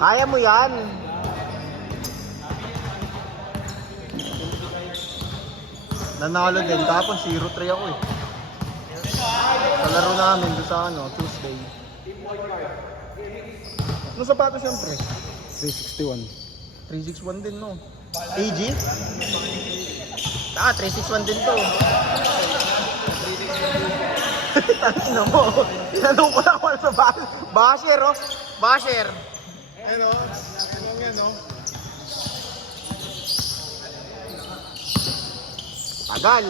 Kaya mo yan. Nanalo din. Tapos 0-3 ako eh. Sa laro namin doon sa Tuesday. Ano sapatos siyempre? 361. 361 din no. AG? 361 din to. Tangina mo. Tinanong ko lang ako sa basher oh. Basher. Ano? Ano? Tagal.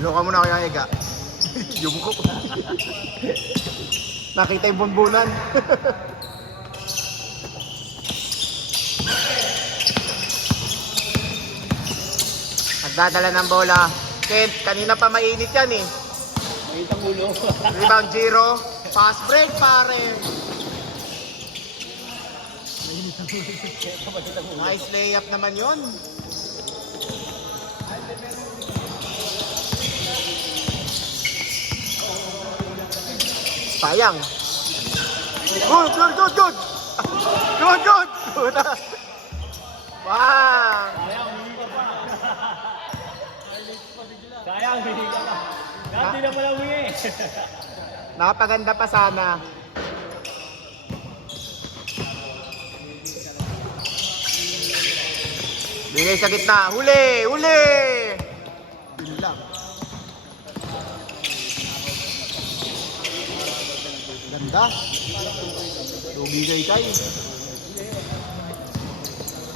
Ano ka muna kaya Ega? Yung ko. Nakita yung bunbunan. Nagdadala ng bola. Kent, kanina pa mainit yan eh. Mainit ang ulo. Rebound 0. Pass break pare. Nice layup naman yun. Sayang. Good. Good. Wow. Sayang, hindi ka pa. Dati na pala uwi. Nakapaganda pa sana. Bigay sa gitna. Huli! Yun lang. Ganda. Lugi kay Kai.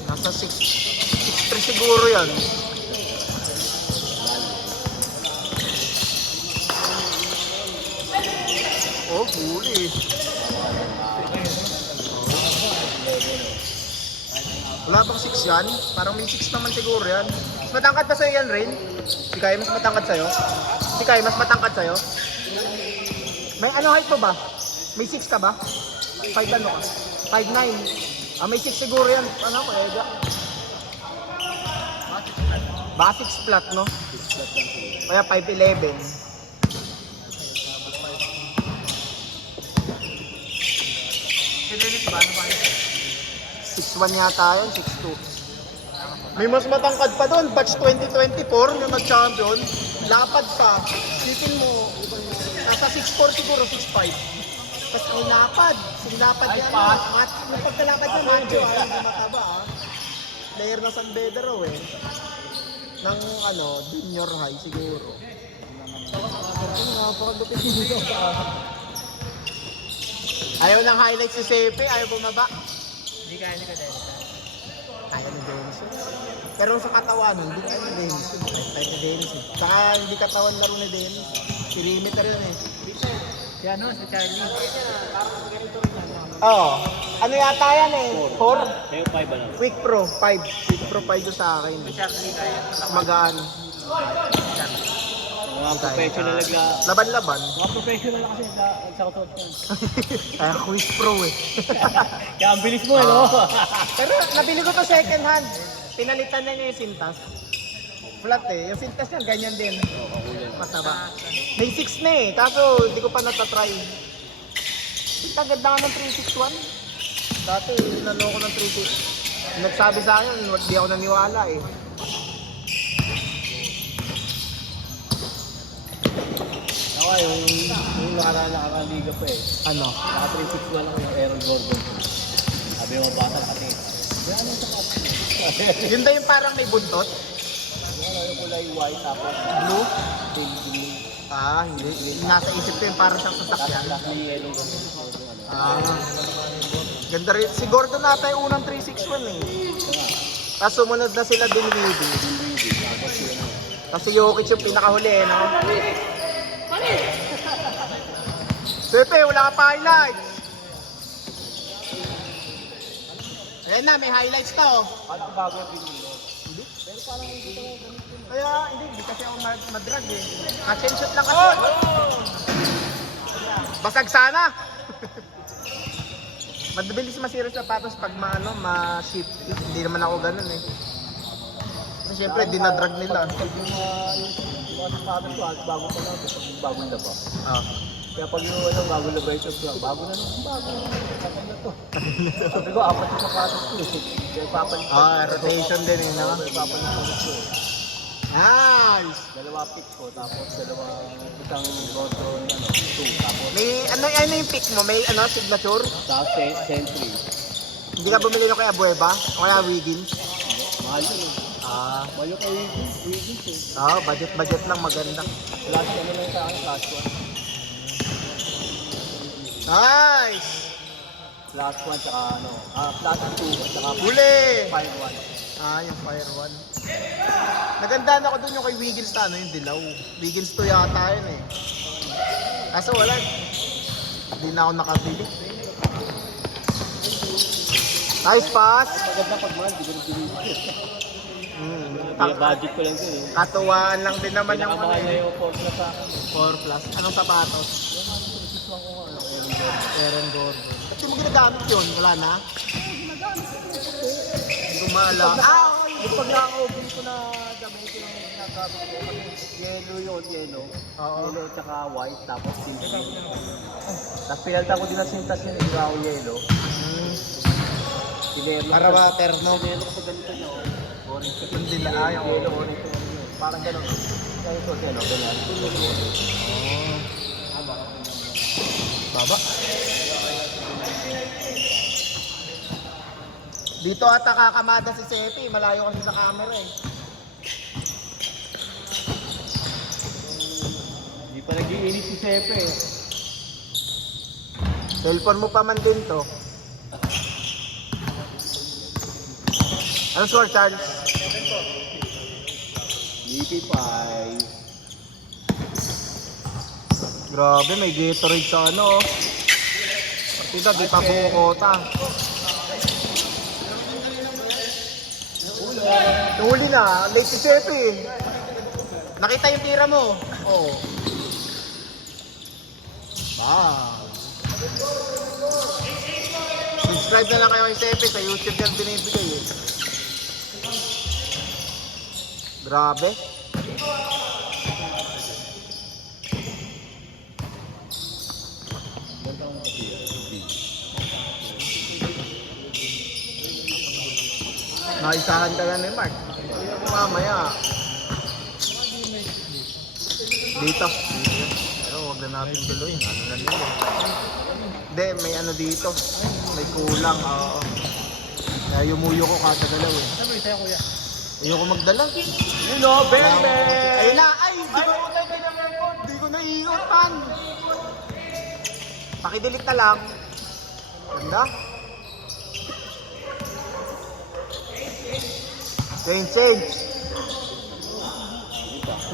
Nasa 6-3 siguro yan. Oh, huli. Wala bang 6 yan? Parang may 6 naman siguro yan. Mas matangkad pa sa'yo yan, Rain? Si Kai, mas matangkad sa'yo? Si Kai, mas matangkad sa'yo? May ano height mo ba? May 6 ka ba? 5 ano ka? 5'9". May 6 siguro yan. Ano ko, Ega? Baka 6 flat, no? Kaya 5'11". 6'1 yata yun, 6'2". May mas matangkad pa doon, batch 2024, yung nag-champion. Lapad pa. Sipin mo, nasa 6'4 siguro, 6'5". Tapos ang lapad. Sinilapad yan. Yung pagkalapad niya, macho, hindi mataba. Player na San Bedero eh. Ng junior high siguro. Ayaw ng highlights si Sepe, ayaw bumaba. Hindi kaya ni Kadena. Kaya ni Dennis. Pero sa katawan, hindi kaya ni Dennis. Kaya ni Dennis. Saka hindi katawan laro ni Dennis. Perimeter yun eh. Si ano, si Charlie. Oo. Ano yata yan eh? 4? Sa'yo 5 ano? Quick Pro 5. Quick Pro 5 doon sa akin. Si Charlie kaya. Mas magaan. Mga professional Laban-laban. Mga professional na kasi sa usot yan. Kaya Quick Pro eh. Kaya ang bilis mo, no? Pero nabili ko to second hand. Pinalitan na niya yung sintas. Flat eh. Yung sintas niya ganyan din. Mataba. May 6 na eh. Kaso hindi ko pa natatry. Ganda nga ng 361. Dati naloko ng 360. Nagsabi sa akin, hindi ako naniwala eh. Ako yung nakaliga pa eh. Ano? Naka 361 lang yung Aaron Gordon. Sabi mo bata kasi. Kaya ano sa kasi? Yun ba yung parang may buntot? Yung kulay white tapos Blue? blue. Hindi. Nasa isip ko yung parang siyang sasakyan. Tapos may yellow. Ganda rin. Si Gordon nata yung unang 361 eh. Tapos sumunod na sila Dinwiddie. Kasi Jokic yung pinakahuli eh, no? Sepe, wala ka pa highlights. Ayan na, may highlights ka oh. Parang bago yung pinilo. Kaya hindi kasi ako madrag eh. Catch shot lang kasi. Basag sana. Mabilis masira sa sapatos pag ma-shift. Hindi naman ako ganun eh. Kasi syempre dinadrag nila. Yung mga sapatos ko, bago pa lang. Bagong laba. Kaya pag yung ano, bago na version ko, bago na naman, bago na to. Sabi ko, 4 yung sapatos ko. Kaya papalit ko. Rotation din eh, no? Papalit ko. Nice! 2 pick ko, tapos isang Gordon, 2. Tapos, May, ano yung pick mo? May ano, signature? tapos Sentry. Hindi ka bumili ng kay Abueva? O kaya Wiggins? Mahal yun eh. Mahal yung kay Wiggins eh. Budget lang, maganda. Last ano lang sa akin, last one. Nice! Last one, tsaka ano, last 2, tsaka Huli! Fire 1. Yung Fire 1. Nagandaan ako dun yung kay Wiggins na ano, yung dilaw. Wiggins to yata yun eh. Kaso wala. Hindi na ako nakabili. Nice pass! Maganda pag mahal, di ko rin pinili. Tang- Budget ko lang ito eh. Katuwaan lang din naman yung Pinakamahal na yung 4 na sa akin. 4 plus. Anong sapatos? Gusto ko ano, Aaron Gordon. Ba't di mo ginagamit yun? Wala na? Hindi ko maala. yung pag naka-open ko na damit yung nagagamit ko, kasi yellow yun, yellow. Oo. Yellow tsaka white, tapos silver. Tapos pinalitan ko din ang sintas yun, yung brown yellow. Sinelo. Para water, no? Sinelo ko sa ganito nyo. Orange kasi. Yung dila, yung Yellow, orange. Parang gano'n. Kaya ito, gano'n, ganyan. Baba. Dito ata kakamada si Seti. Malayo kasi sa camera eh. Hindi pa nag-iinit si Sepe eh. Cellphone mo pa man din to. Anong score, Charles? BP5. Grabe, may Gatorade sa ano. Partida, di pa bukota. Huli na, late si Sepi eh. Nakita yung tira mo. Oo. Subscribe na lang kayo kay Sepi, sa YouTube yan binibigay eh. Grabe. Naisahan ka lang ni Mark. Mamaya. Dito. Pero huwag na natin tuloy. Ano na nila. Hindi, may ano dito. May kulang. Oo. Kaya yumuyo ko kada galaw eh. Saan mo isa kuya? Ayoko magdala. You know, baby! Ayun na! Ay! Di ko naiiot man! Pakidelete na lang. Ganda. Change.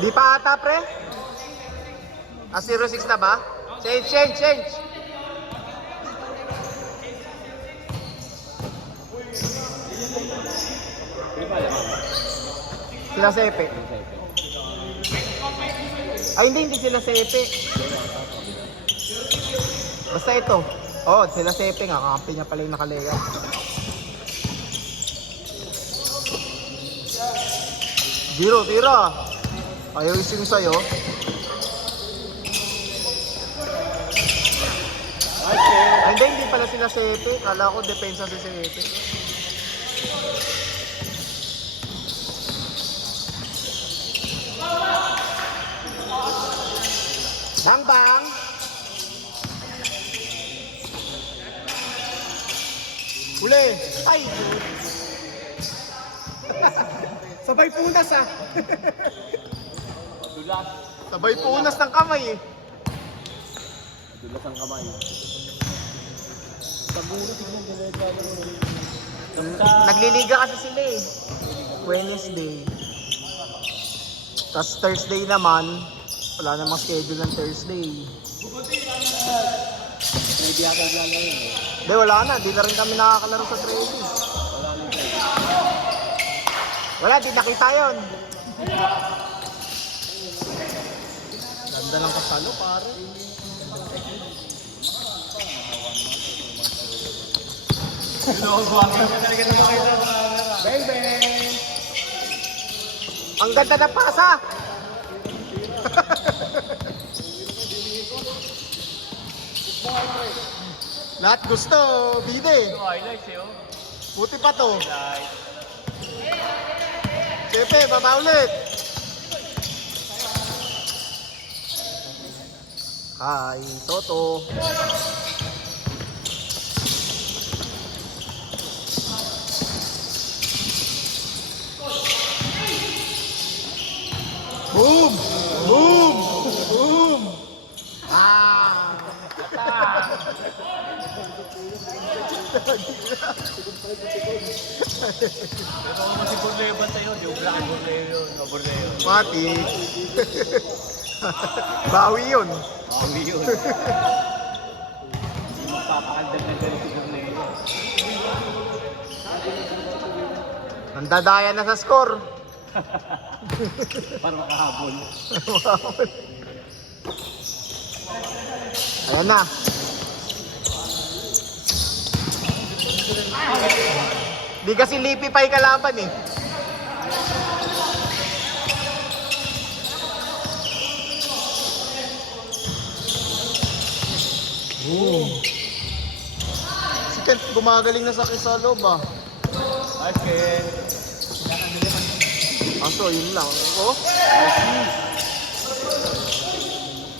Di pa ata pre? 06 na ba? Change. Sila Sepe. Ay hindi sila Sepe. Basta ito. Oh, sila Sepe nga. Kakampi niya pala yung nakalayout. Tira. Ayaw ising sa'yo. Ay, hindi pala sila Sepe. Kala ko depensa si Sepe. Bang! Huli! Ay! Sabay punas ah! Dulas. Sabay punas ng kamay eh. Dulas ang kamay. Pag-ulo, tignan dalaga. Nagliliga kasi sila eh. Wednesday. Tapos Thursday naman, wala namang schedule ng Thursday. Hindi ako lang yun eh. Hindi, wala na. Di na rin kami nakakalaro sa trading. Wala, di nakita yun. Ganda ng kasalo, pare. Baby! Ang ganda ng pasa! Lahat gusto, bide. Ito, highlights eh, oh. Buti pa to. Highlights. Pepe, baba ulit. Hi, Toto. Boom! Boom! Boom! Ah! Pero kung si Borleo ba sa'yo, di ubra kay Borleo. No, Borleo. Mati. Bawi yun. Bawi yun. Hindi magpapakaldal na ganito si Borleo. Nandadaya na sa score. Para makahabol. Ayan na. Di kasi lipi pa yung kalaban eh. Si Kent gumagaling na sa loob ah. Okay. Aso, yun lang. Oh.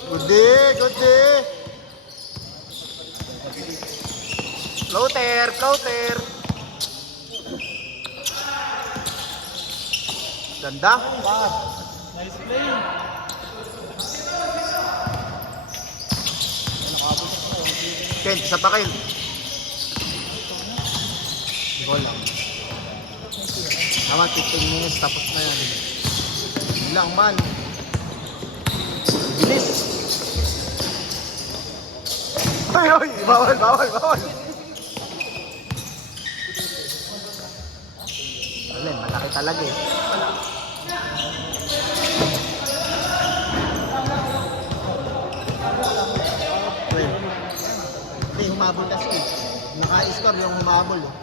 Good day, good day. Floater, floater. Ganda. Nice play. Kent, isa pa kayo. Goal lang. Tama, 15 minutes, tapos na yan. Yun lang man. Bilis. Ay, ay, bawal, bawal, bawal. Alin, malaki talaga eh. Hindi, humabol kasi eh. Yung high-score yung humabol eh.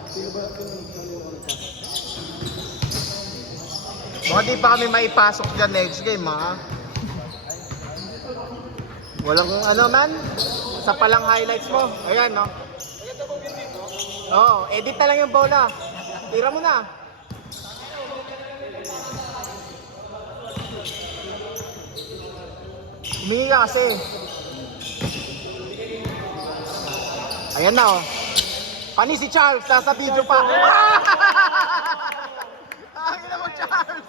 Baka di pa kami maipasok dyan next game ha. Walang ano man. Sa palang highlights mo. Ayan no. Oo, edit na lang yung bola. Tira mo na. Humingi ka kasi. Ayan na oh. Pani si Charles, nasa video pa. Ang ina mo Charles.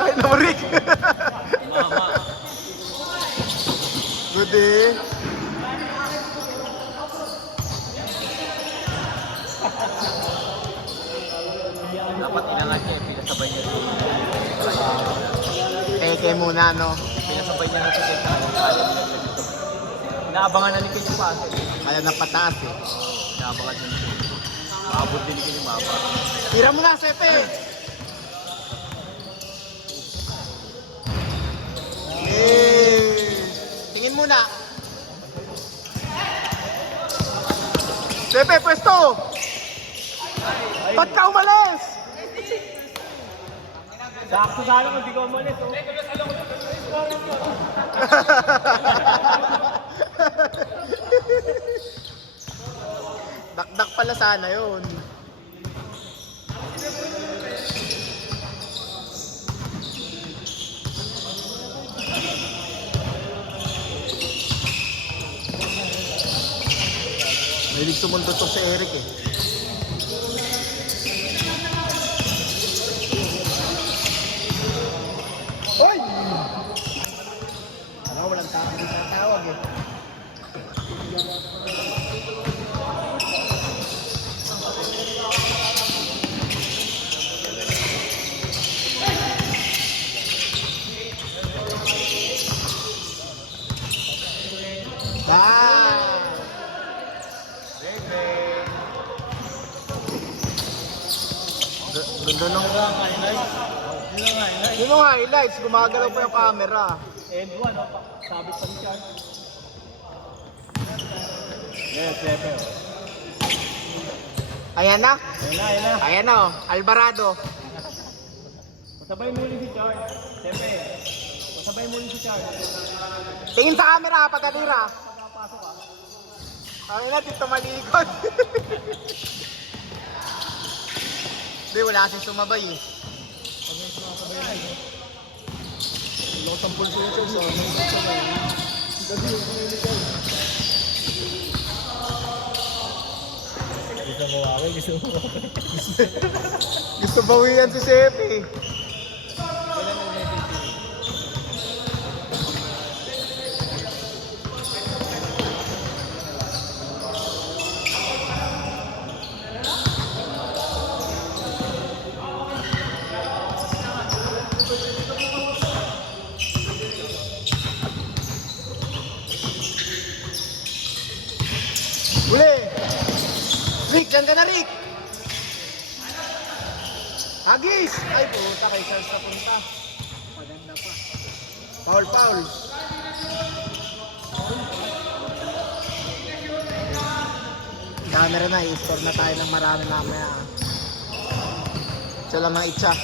Ay, namurik. Mama. Good day. Dapat inangat niya, pinasabay niya. Peke muna, no? Pinasabay niya na sa kanya. Inaabangan na ni Kenya pa. Kaya napataas eh. Inaabangan niya. Maabot din ni Kenya mapa. Tira mo na, Sepe! Tingin muna. Sepe, pwesto! Ba't ka umalis? Sakto sana kung di ko umalis. Oh. Dakdak pala sana yun. Mahilig sumundo to si Eric eh. Hoy! Ano, walang tao dito tatawag eh. Ganda ng Highlights. Yun yung highlights, gumagalaw pa yung camera. And one, sabit pa ni Charles. Yes, Leper. Ayan na. Ayan na. Ayan na oh. Alvarado. Pasabay mo ulit si Charles. Siyempre, pasabay mo ulit si Charles. Tingin sa camera, pagkatira. Ay na, dito malikot. Hindi, wala kasing sumabay eh. Ilot ang pulso yun sa Gusto mo away, gusto mo away. Gusto bawian si Sepi. Uli! Rick, dyan ka na, Rick! Agis! Ay, puta, kay Charles na punta. Maganda pa. Foul, foul. Camera na, i-store na tayo ng marami mamaya. Ito lang ang itcha.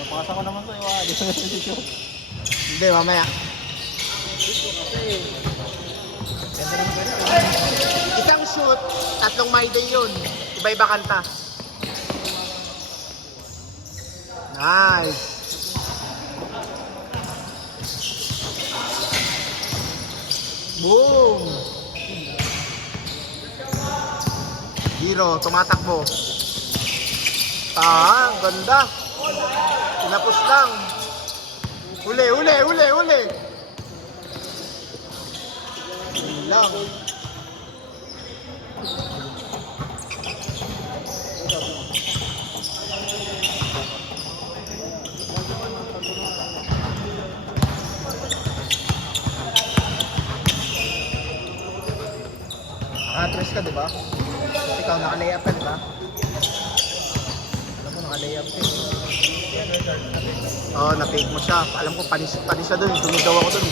Napakasa ko naman sa'yo ah. Di ko na sa'yo. Hindi, mamaya. Isang shoot, tatlong my day yun. Iba-iba kanta. Nice. Boom. Hero, tumatakbo. Ganda. Tinapos lang. Uli. Lang. Naka-atras ka, diba? Ikaw naka-layup ka, diba? Alam mo, naka-layup ka. Oo, na-fake mo siya. Alam ko, panis siya dun. Sumigaw ako dun.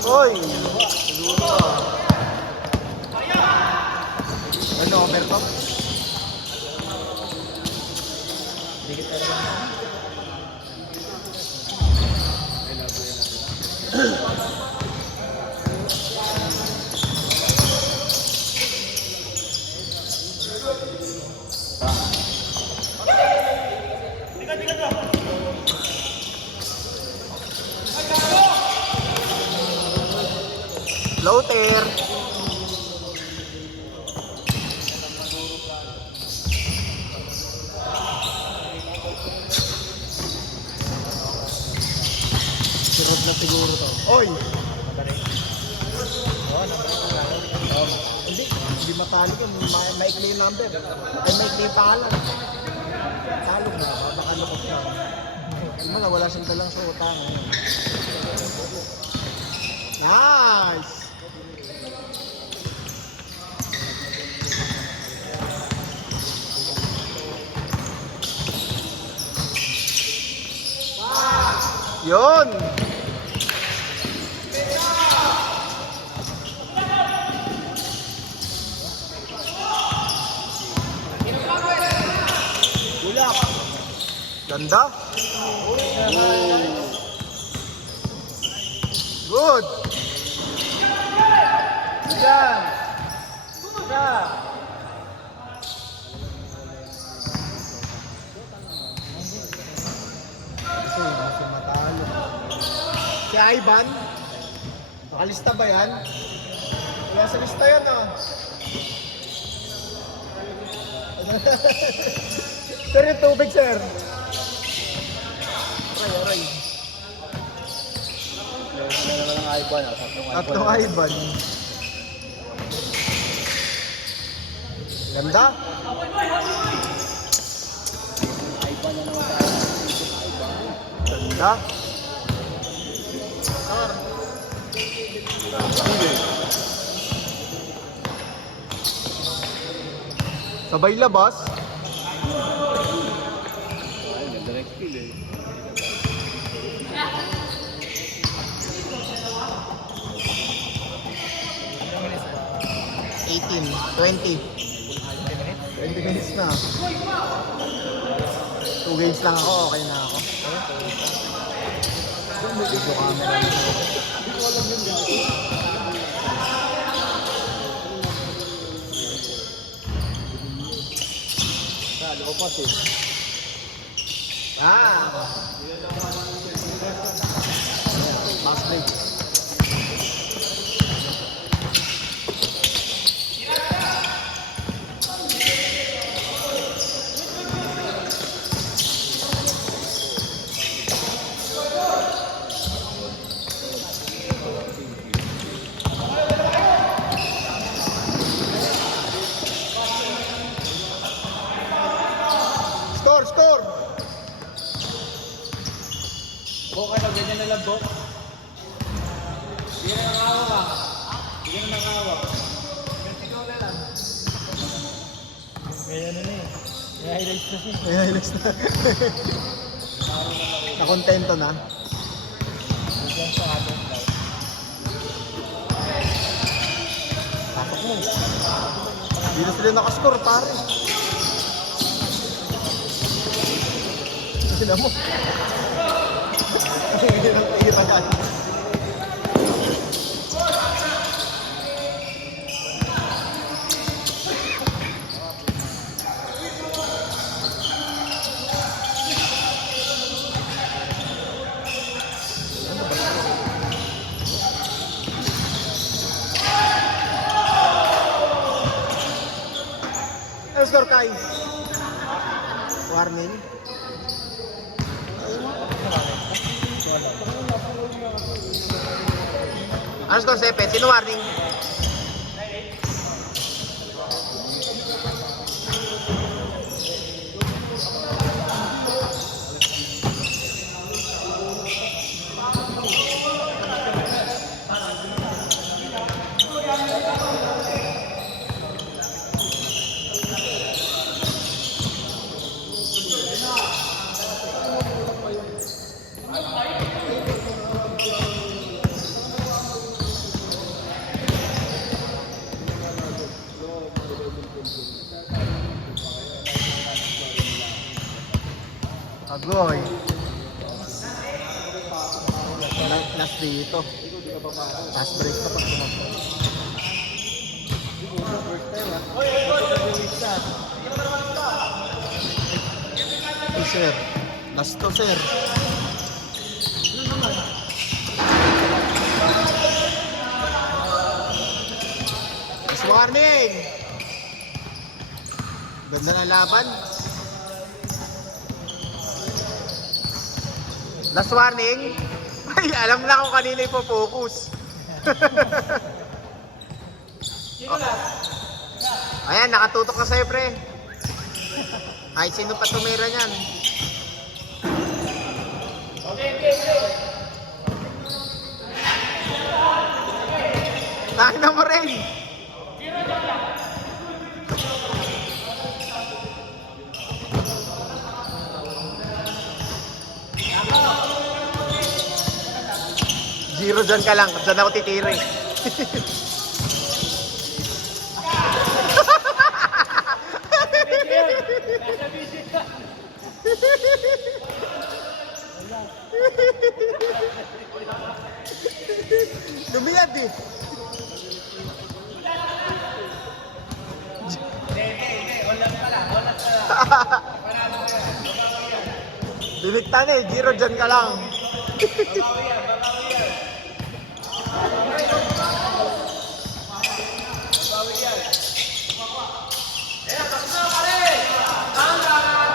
Oy! Siguro ka. Ano, overtop? Dikit ka rin. Floater. Sirot na siguro to. Oy! Hindi matalo yun. Maikli yung number. Ay, maikli yung pangalan. Talo na. Baka lukot na. Ano na, wala siyang dalang sa utang. Nice! Yun! Bulak! Ganda! Good! Yan! Isa! Kasi nasa matalo. Si Ivan? Nakalista ba yan? Wala sa lista yan ah. Sir, yung tubig sir. Aray. Meron na lang Ivan ah. Tatlong Ivan. Ganda? Ivan na naman tayo. Ganda? Sabay labas. Ay, direct kill eh. 18, 20. 20 minutes na. 2 games lang ako, okay na ako. Video camera na ako. Last play. Score, score! Bok, ano, ganyan na lang, Bok. Hindi na nakahawak ah. Hindi na nakahawak. May ano na eh. May highlights na siya. Ay, highlights na. Nakontento na. Bigyan sa atin daw. Tapos mo. Hindi na sila nakascore, pare. Sila mo. Hindi na tira yan. Ano score, Kai? Warning. Ano score, Sepe? Sino warning? Agoy. Last dito. Last break na pag tumakbo. Hey, sir. Last to, sir. Last warning! Ganda ng laban. Last warning. Ay, alam na kung kanina ipo-focus. Ayan, nakatutok na sa'yo, pre. Ay, sino pa tumira niyan? Tahan na mo rin. Zero dyan ka lang, dyan ako titiri. Lumiyad eh. Dinikta na eh, zero dyan ka lang.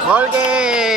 Ball game!